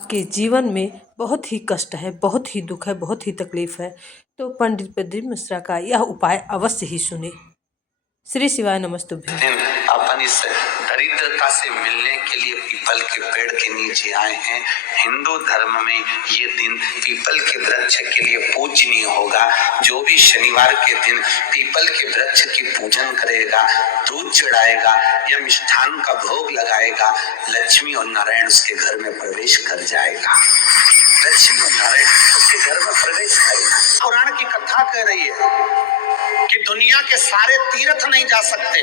के जीवन में बहुत ही कष्ट है, बहुत ही दुख है, बहुत ही तकलीफ है, तो पंडित प्रदीप मिश्रा का यह उपाय अवश्य ही सुने। श्री शिवाय नमस्तुभ्यं। अपन इस दरिद्रता से मिलने के लिए पीपल के पेड़ के नीचे आए हैं। हिंदू धर्म में ये दिन पीपल के वृक्ष के लिए पूजनीय होगा। जो भी शनिवार के दिन पीपल के वृक्ष की पूजन करेगा, दूध चढ़ाएगा या मिष्ठान का भोग लगाएगा, लक्ष्मी और नारायण उसके घर में प्रवेश कर जाएगा। लक्ष्मी और नारायण उसके घर में प्रवेश करेगा। पुराण की कथा कह रही है कि दुनिया के सारे तीर्थ नहीं जा सकते,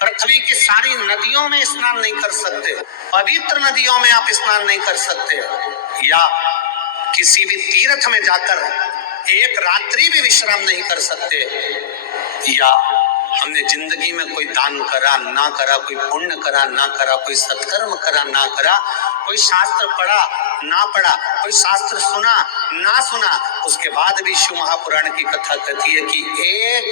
पृथ्वी की सारी नदियों में स्नान नहीं कर सकते, पवित्र नदियों में आप स्नान नहीं कर सकते, या किसी भी तीर्थ में जाकर एक रात्रि भी विश्राम नहीं कर सकते, या हमने जिंदगी में कोई दान करा ना करा, कोई पुण्य करा ना करा, कोई सत्कर्म करा ना करा, कोई शास्त्र पढ़ा ना पढ़ा, कोई शास्त्र सुना ना सुना, उसके बाद भी शिव महापुराण की कथा कहती है कि एक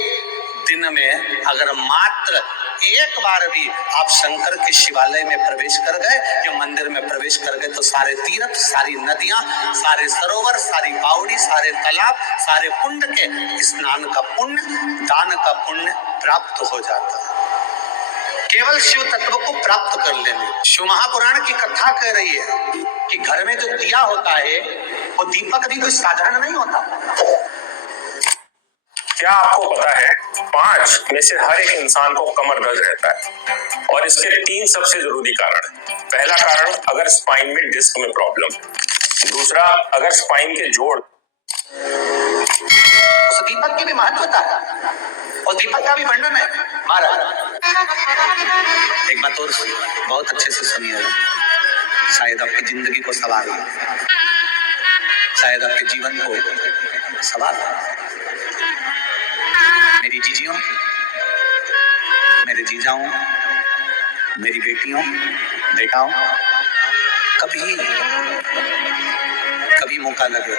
दिन में अगर मात्र एक बार भी आप शंकर के शिवालय में प्रवेश कर गए या मंदिर में प्रवेश कर गए तो सारे तीर्थ, सारी नदियां, सारे सरोवर, सारी बावड़ी, सारे तालाब, सारे कुंड के स्नान का पुण्य, दान का पुण्य प्राप्त हो जाता है। केवल शिव तत्व को प्राप्त कर लेने। शिव महापुराण की कथा कह रही है कि घर में जो दिया होता है वो दीपक भी कोई साधारण नहीं होता। क्या आपको पता है 5 में से हर एक इंसान को कमर दर्द रहता है और इसके 3 सबसे जरूरी कारण। पहला कारण, अगर स्पाइन में डिस्क में प्रॉब्लम। दूसरा, अगर स्पाइन के जोड़। उस दीपक की भी महत्वता है और दीपक का भी वर्णन है महाराज। एक बात और बहुत अच्छे से सुनिए, शायद आपकी जिंदगी को सवार, शायद आपके जीवन को सवार। मेरी जीजियों, मेरे जीजाओं, मेरी बेटियों, बेटाओं, कभी मौका लगे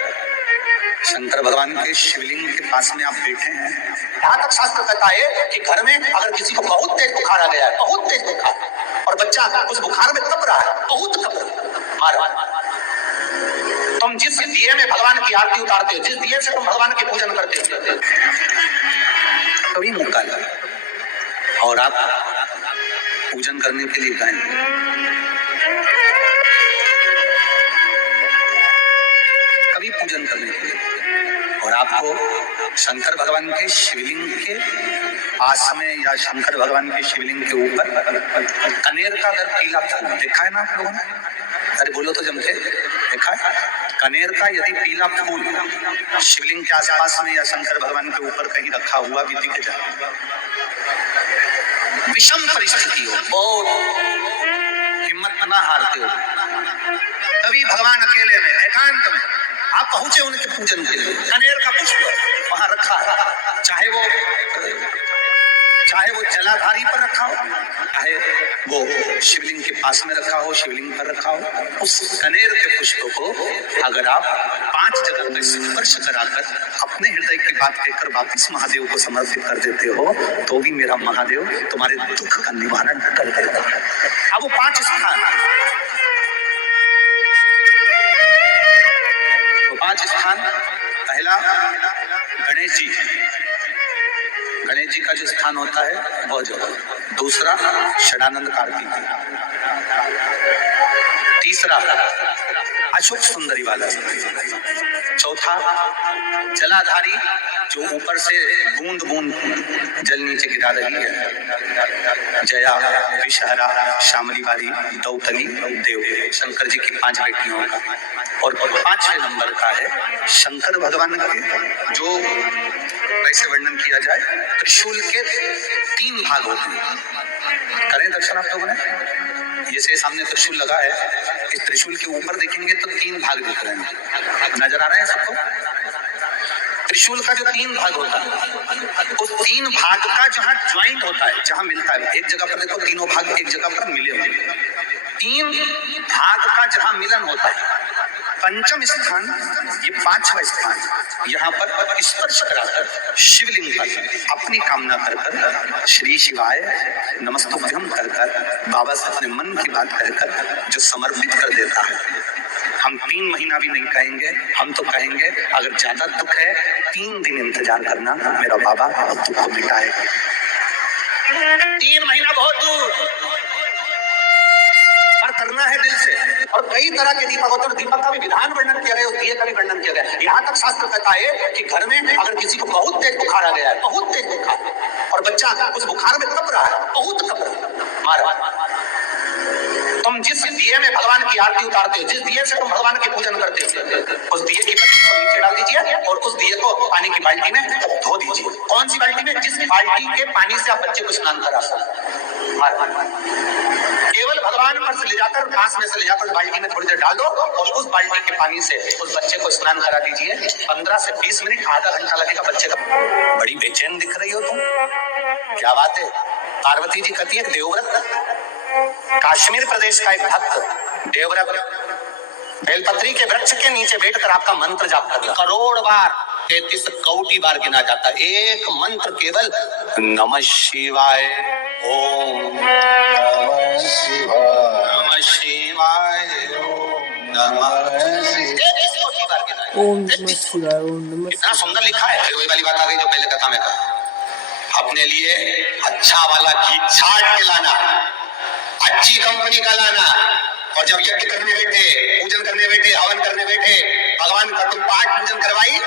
शंकर भगवान के शिवलिंग के पास में आप बैठे हैं। यहाँ तक शास्त्र कहता है कि घर में अगर किसी को बहुत तेज बुखार आ गया है, बहुत तेज बुखार, और बच्चा उस बुखार में तप रहा है, बहुत तप रहा है, तुम जिस दिए में भगवान की आरती उतारते हो, जिस दिए से तुम भगवान की पूजन करते हो, कभी मौका लगा और आप पूजन करने के लिए गए, कभी पूजन करने के लिए, और आपको शंकर भगवान के शिवलिंग के पास में या शंकर भगवान के शिवलिंग के ऊपर कनेर का अगर पीला फूल देखा है ना आप लोगों ने? अरे बोलो तो जम के, देखा है? कनेर का यदि पीला फूल शिवलिंग के आसपास में या शंकर भगवान के ऊपर कहीं रखा हुआ भी दिख जाए, विषम परिस्थिति हो, बहुत हिम्मत ना हारते हो, तभी भगवान अकेले में एकांत में आप पहुंचे उनके पूजन के लिए, कनेर का पुष्प वहां रखा है, चाहे वो जलाधारी पर रखा हो, चाहे वो शिवलिंग के पास में रखा हो, शिवलिंग पर रखा हो, उस कनेर के पुष्प को अगर आप 5 जगह पर स्पर्श कराकर अपने हृदय की बात कहकर वापिस महादेव को समर्पित कर देते हो, तो भी मेरा महादेव तुम्हारे दुख का निवारण कर देगा। अब वो 5 स्थान, 5 स्थान, पहला गणेश जी, गणेश जी का जो स्थान होता है बहुत जगह। दूसरा षडानंद कार्तिक, तीसरा अशोक सुंदरी वाला, चौथा जलाधारी जो ऊपर से बूंद बूंद जल नीचे गिरा रही है, जया, विषहरा, शामली वाली, दौतली, देव, शंकर जी की 5 बेटियों का। और 5वें नंबर का है शंकर भगवान के, जो कैसे वर्णन किया जाए, त्रिशूल के 3 भाग होते हैं। करें दर्शन आप लोगों ने, जैसे सामने त्रिशूल लगा है, इस त्रिशूल के ऊपर देखेंगे तो 3 भाग दिख रहे हैं, नजर आ रहे हैं सबको? त्रिशूल का जो 3 भाग होता है, उस 3 भाग का जहाँ ज्वाइंट होता है, जहाँ मिलता है, एक जगह पर देखो तीनों भाग एक जगह पर मिले हुए, 3 भाग का जहाँ मिलन होता है, पंचम स्थान, ये 5वां स्थान, यहाँ पर स्पर्श कराकर शिवलिंग पर अपनी कामना कर श्री शिवाय नमस्तुभ्यम कर बाबा से अपने मन की बात कहकर जो समर्पित कर देता है, हम 3 महीना भी नहीं कहेंगे, हम तो कहेंगे अगर ज्यादा दुख है 3 दिन इंतजार करना, मेरा बाबा दुख को मिटाए। 3 महीना बहुत दूर, और करना है दिल से। और कई तरह के दीपक होते हैं, दीपक का भी विधान वर्णन किया गया, दिए का भी वर्णन किया गया। यहाँ तक शास्त्र कहता है कि घर में अगर किसी को बहुत तेज बुखार आ गया है, बहुत तेज बुखार, और बच्चा उस बुखार में कप रहा है, बहुत कप रहा है, मारा, तुम जिस दिए में भगवान की आरती उतारते हो, जिस दिए से तुम भगवान की पूजन करते हो, उस दिए की बत्ती को नीचे डाल दीजिए और उस दिए को पानी की बाल्टी में धो दीजिए। कौन सी बाल्टी में? जिस बाल्टी के पानी से आप बच्चे को स्नान करा सकते। केवल भगवान पर से ले जाकर, घास में से ले जाकर बाल्टी में थोड़ी देर डाल दो और उस बाल्टी के पानी से उस बच्चे को स्नान करा दीजिए। 15 से 20 मिनट, आधा घंटा लगेगा बच्चे का। बड़ी बेचैन दिख रही हो तुम, क्या बात है? पार्वती जी कहती है देवव्रत, कश्मीर प्रदेश का एक भक्त देवव्रत बेलपत्री के वृक्ष के नीचे बैठकर आपका मंत्र जाप करता, करोड़ बार, 33 कोटि बार गिना जाता। एक मंत्र केवल नमः शिवाय, ओम नमः शिवाय, नमः शिवाय, ओम नमः शिवाय, 33 कोटि बार गिना जाता। ओम नमः शिवाय, ओम नमः। कितना सुंदर लिखा है। फिर वही वाली बात आ गई जो पहले कथा में कहा, अपने लिए अच्छा वाला घी छाट के लाना, अच्छी कंपनी का लाना, और जब यज्ञ करने बैठे, पूजन करने बैठे, हवन करने बैठे, भगवान का तुम पाठ पूजन करवाई,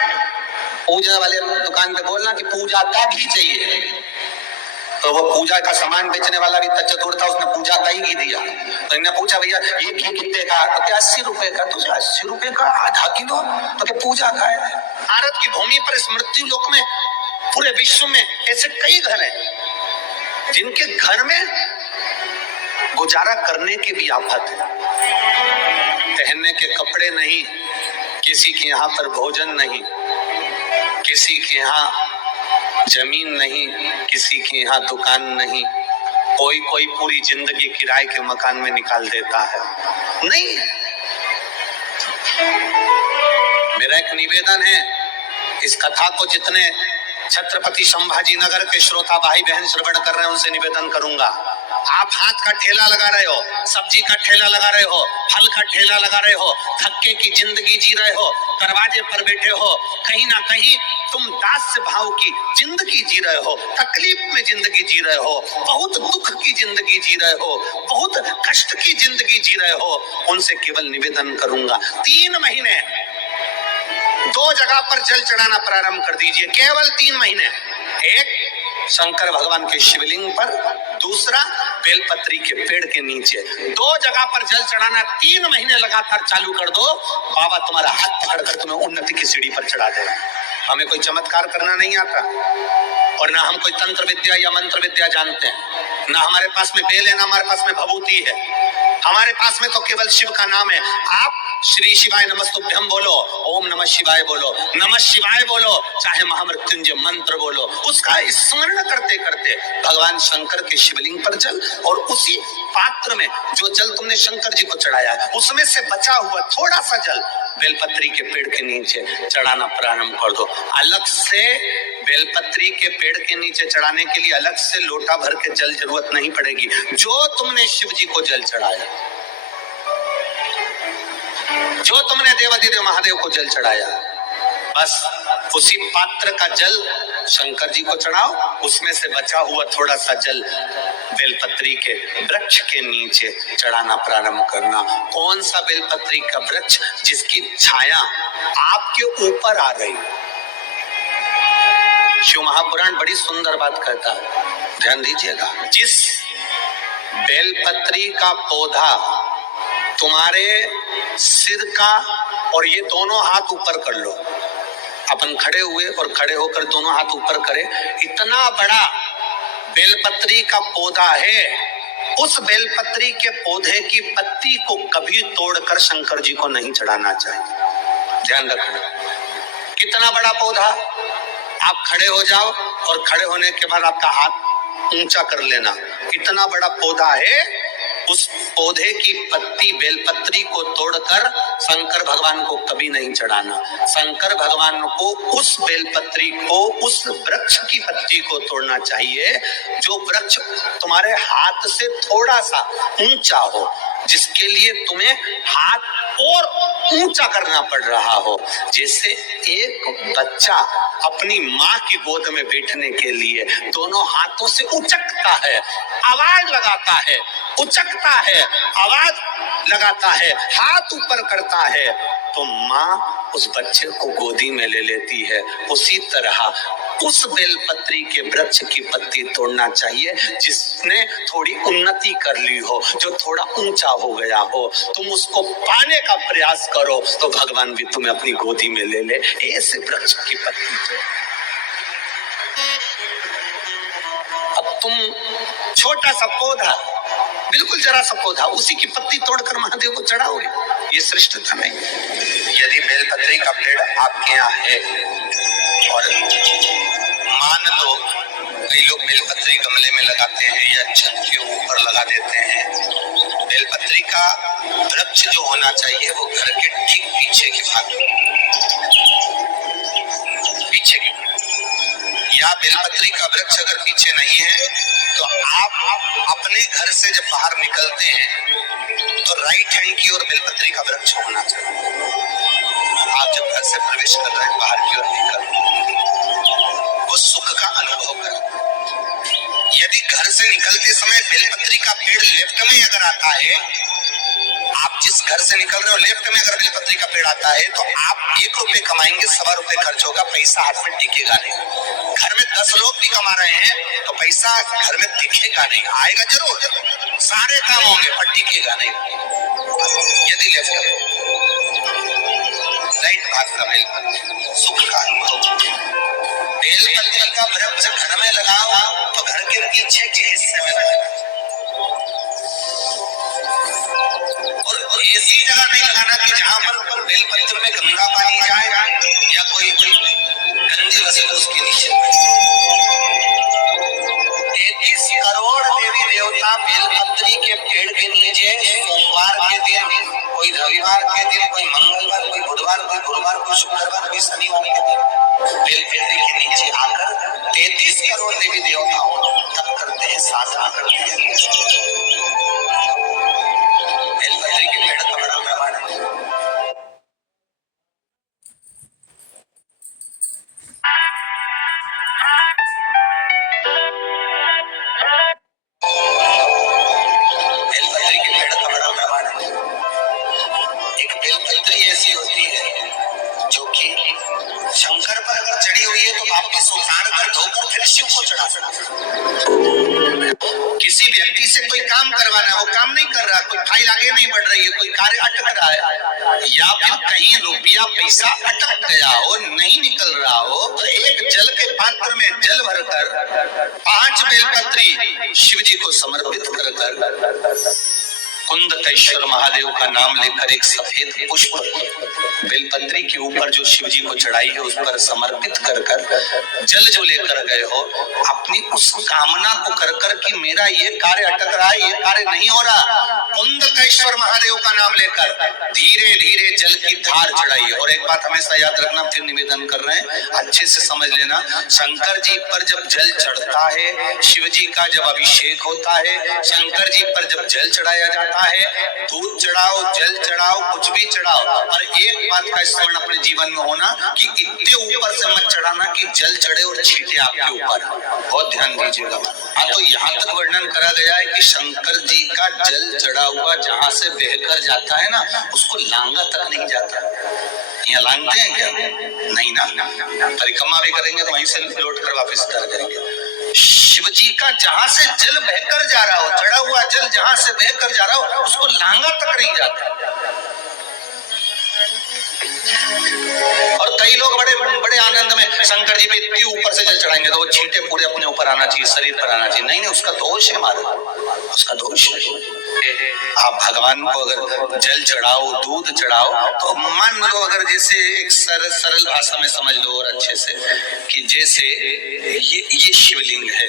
पूजा वाले दुकान पे बोलना कि पूजा का घी चाहिए, तो वो पूजा का सामान बेचने वाला भी चतुर था, उसने पूजा का ही घी दिया। तो इन्हें पूछा भैया ये घी कितने का? तो क्या 80 रुपए का? तो 80 रुपए का आधा किलो? तो क्या पूजा का है? भारत की भूमि पर इस मृत्यु लोक में, पूरे विश्व में ऐसे कई घर हैं जिनके घर में गुजारा करने की भी आफत है, पहनने के कपड़े नहीं, किसी के यहाँ पर भोजन नहीं, किसी के यहाँ जमीन नहीं, किसी के यहाँ दुकान नहीं, कोई कोई पूरी जिंदगी किराए के मकान में निकाल देता है। नहीं, मेरा एक निवेदन है, इस कथा को जितने छत्रपति संभाजी नगर के श्रोता भाई बहन श्रवण कर रहे हैं उनसे निवेदन करूंगा, आप हाथ का ठेला लगा रहे हो, सब्जी का ठेला लगा रहे हो, फल का ठेला लगा रहे हो, थक्के की जिंदगी जी रहे हो, दरवाजे पर बैठे हो, कहीं ना कहीं तुम दास्य भाव की जिंदगी जी रहे हो, तकलीफ में जिंदगी जी रहे हो, बहुत दुख की जिंदगी जी रहे हो, बहुत कष्ट की जिंदगी जी रहे हो, उनसे केवल निवेदन करूंगा 3 महीने 2 जगह पर जल चढ़ाना प्रारंभ कर दीजिए, केवल 3 महीने। एक शंकर भगवान के शिवलिंग पर, दूसरा बेलपत्री के पेड़ के नीचे, 2 जगह पर जल चढ़ाना 3 महीने लगातार चालू कर दो, बाबा तुम्हारा हाथ पकड़कर तुम्हें उन्नति की सीढ़ी पर चढ़ा दे। हमें कोई चमत्कार करना नहीं आता, और ना हम कोई तंत्र विद्या या मंत्र विद्या जानते हैं, ना हमारे पास में बेल है, ना हमारे पास में भभूति है, हमारे पास में तो केवल शिव का नाम है। आप श्री शिवाय नमस्तुभ्यम बोलो, ओम नमः शिवाय बोलो, नमः शिवाय बोलो, चाहे महामृत्युंजय मंत्र बोलो, उसका स्मरण करते करते भगवान शंकर के शिवलिंग पर जल, और उसी पात्र में जो जल तुमने शंकर जी को चढ़ाया है उसमें से बचा हुआ थोड़ा सा जल बेलपत्री के पेड़ के नीचे चढ़ाना प्रारंभ कर दो। अलग से बेलपत्री के पेड़ के नीचे चढ़ाने के लिए अलग से लोटा भर के जल जरूरत नहीं पड़ेगी। जो तुमने शिव जी को जल चढ़ाया, जो तुमने देवाधिदेव महादेव को जल चढ़ाया, बस उसी पात्र का जल शंकर जी को चढ़ाओ, उसमें से बचा हुआ थोड़ा सा जल बेलपत्री के वृक्ष के नीचे चढ़ाना प्रारंभ करना। कौन सा बेलपत्री का वृक्ष? जिसकी छाया आपके ऊपर आ गई। शिव महापुराण बड़ी सुंदर बात कहता है, ध्यान दीजिएगा। जिस बेलपत्री का पौधा तुम्हारे सिर का, और ये दोनों हाथ ऊपर कर लो, अपन खड़े हुए और खड़े होकर दोनों हाथ ऊपर करें, इतना बड़ा बेलपत्री का पौधा है, उस बेलपत्री के पौधे की पत्ती को कभी तोड़कर शंकर जी को नहीं चढ़ाना चाहिए। ध्यान रखना, कितना बड़ा पौधा। आप खड़े हो जाओ और खड़े होने के बाद आपका हाथ ऊंचा कर लेना, इतना बड़ा पौधा है, उस पौधे की पत्ती बेलपत्री को तोड़कर शंकर भगवान को कभी नहीं चढ़ाना। शंकर भगवान को उस बेलपत्री को, उस वृक्ष की पत्ती को तोड़ना चाहिए जो वृक्ष तुम्हारे हाथ से थोड़ा सा ऊंचा हो, जिसके लिए तुम्हें हाथ और ऊंचा करना पड़ रहा हो। जैसे एक बच्चा अपनी माँ की गोद में बैठने के लिए दोनों हाथों से उचकता है, आवाज लगाता है, उचकता है, आवाज लगाता है, हाथ ऊपर करता है, तो माँ उस बच्चे को गोदी में ले लेती है। उसी तरह उस बेलपत्री के वृक्ष की पत्ती तोड़ना चाहिए जिसने थोड़ी उन्नति कर ली हो, जो थोड़ा ऊंचा हो गया हो। तुम उसको पाने का प्रयास करो तो भगवान भी तुम्हें अपनी गोदी में ले ले। ऐसे वृक्ष की पत्ती तोड़। अब तुम छोटा सा पौधा, बिल्कुल जरा सा पौधा, उसी की पत्ती तोड़कर महादेव को चढ़ाओगे, ये श्रेष्ठता नहीं। यदि बेलपत्री का पेड़ आपके यहाँ है और मान लो कई लोग बेलपत्री गमले में लगाते हैं या छत के ऊपर लगा देते हैं। बेलपत्री का वृक्ष जो होना चाहिए वो घर के ठीक पीछे के भाग में, पीछे के, या बेलपत्री का वृक्ष अगर पीछे नहीं है तो आप अपने घर से जब बाहर निकलते हैं तो राइट हैंड की ओर बेलपत्री का वृक्ष होना चाहिए। आप जब घर से प्रवेश कर रहे हैं बाहर की ओर निकल, वो सुख का अनुभव करें। यदि घर से निकलते समय बेलपत्री का पेड़ लेफ्ट में अगर आता है, आप जिस घर से निकल रहे हो लेफ्ट में अगर बेलपत्री का पेड़ आता है तो आप 1 रुपए कमाएंगे, 1.25 रुपए खर्च होगा, पैसा हाथ में टिकेगा नहीं। घर में 10 लोग भी कमा रहे हैं तो पैसा घर में दिखेगा नहीं, आएगा जरूर, सारे काम होंगे पर टिकेगा नहीं। यदि लेफ्ट राइट भाग का बेलपत्री सुख का अनुभव। बेलपत्री का वृक्ष घर में लगाओ तो घर के पीछे के हिस्से में लगाओ, और ऐसी जगह नहीं लगाना कि जहां पर बेलपत्र में गंगा पानी जाए या कोई गंदी वस्तु उसके नीचे। 33 करोड़ देवी देवता बेलपत्री के पेड़ के नीचे सोमवार के दिन, कोई रविवार के दिन, कोई मंगलवार, कोई बुधवार, कोई गुरुवार, कोई शुक्रवार, कोई शनिवार के दिन बेलपत्री के नीचे आकर 33 करोड़ देवी देवता तप करते हैं, साधना करते हैं। बेलपत्री के पेड़ का बड़ा प्रमाण है। बेलपत्री के पेड़ का बड़ा प्रमाण है। एक बेलपत्री ऐसी होती है जो कि शंकर पर अगर चढ़ी हुई है तो वापस उतार कर धोकर फिर शिव को चढ़ा सकते। किसी व्यक्ति से कोई काम करवाना है, वो काम नहीं कर रहा, कोई फाइल आगे नहीं बढ़ रही है, कोई कार्य अटक रहा है, या फिर कहीं रुपया पैसा अटक गया हो, नहीं निकल रहा हो, तो एक जल के पात्र में जल भरकर 5 बेलपत्री शिव जी को समर्पित कर कुंदकेश्वर महादेव का नाम लेकर एक सफेद पुष्प बेलपत्री के ऊपर जो शिव जी को चढ़ाई है उस पर समर्पित कर जल जो लेकर गए हो, अपनी उस कामना को कर कि मेरा ये कार्य अटक रहा है, ये कार्य नहीं हो रहा, कुंदकेश्वर महादेव का नाम लेकर धीरे धीरे जल की धार चढ़ाइए। और एक बात हमेशा याद रखना, फिर निवेदन कर रहे हैं, अच्छे से समझ लेना, शंकर जी पर जब जल चढ़ता है, शिव जी का जब अभिषेक होता है, शंकर जी पर जब जल चढ़ाया जाता है, दूध चढ़ाओ, जल चढ़ाओ, कुछ भी चढ़ाओ, और एक बात का स्मरण अपने जीवन में होना कि इतने ऊपर से मत चढ़ाना कि जल चढ़े और छींटे आपके ऊपर। बहुत ध्यान दीजिएगा। हाँ, तो यहाँ तक वर्णन करा गया है कि शंकर जी का जल चढ़ा हुआ जहाँ से बहकर जाता है ना, उसको लांगा तक नहीं जाता। यहाँ लांगते हैं क्या? नहीं ना, परिक्रमा भी करेंगे तो वहीं से लौट कर वापस कर करेंगे। शिव जी का जहां से जल बहकर जा रहा हो, चढ़ा हुआ जल जहां से बहकर जा रहा हो, उसको लांगा तक नहीं जाता। और कई लोग बड़े बड़े आनंद में शंकर जी पे इतनी ऊपर से जल चढ़ाएंगे तो वो छींटे पूरे अपने ऊपर आना चाहिए, शरीर पर आना चाहिए। नहीं, उसका दोष है हमारा, उसका दोष है। आप भगवान को अगर जल चढ़ाओ, दूध चढ़ाओ, तो मान लो अगर जैसे एक सरल भाषा में समझ लो और अच्छे से कि जैसे ये शिवलिंग है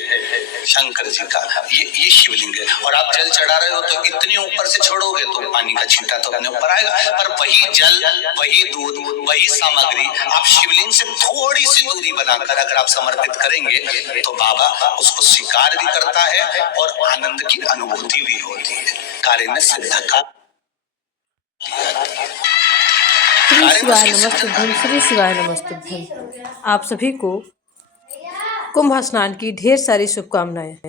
शंकर जी का, ये शिवलिंग है, और आप जल चढ़ा रहे हो तो इतनी ऊपर से छोड़ोगे तो पानी का छींटा तो अपने ऊपर आएगा, पर वही जल, वही दूध, वही सामग्री आप शिवलिंग से थोड़ी सी दूरी बनाकर अगर आप समर्पित करेंगे तो बाबा उसको स्वीकार भी करता है और आनंद की अनुभूति भी होती है। कार्य में सिद्धता श्री अरे शिवाय उसकी नमस्तुभ्यं, श्री शिवाय नमस्तुभ्यं। आप सभी को कुंभ स्नान की ढेर सारी शुभकामनाएं हैं।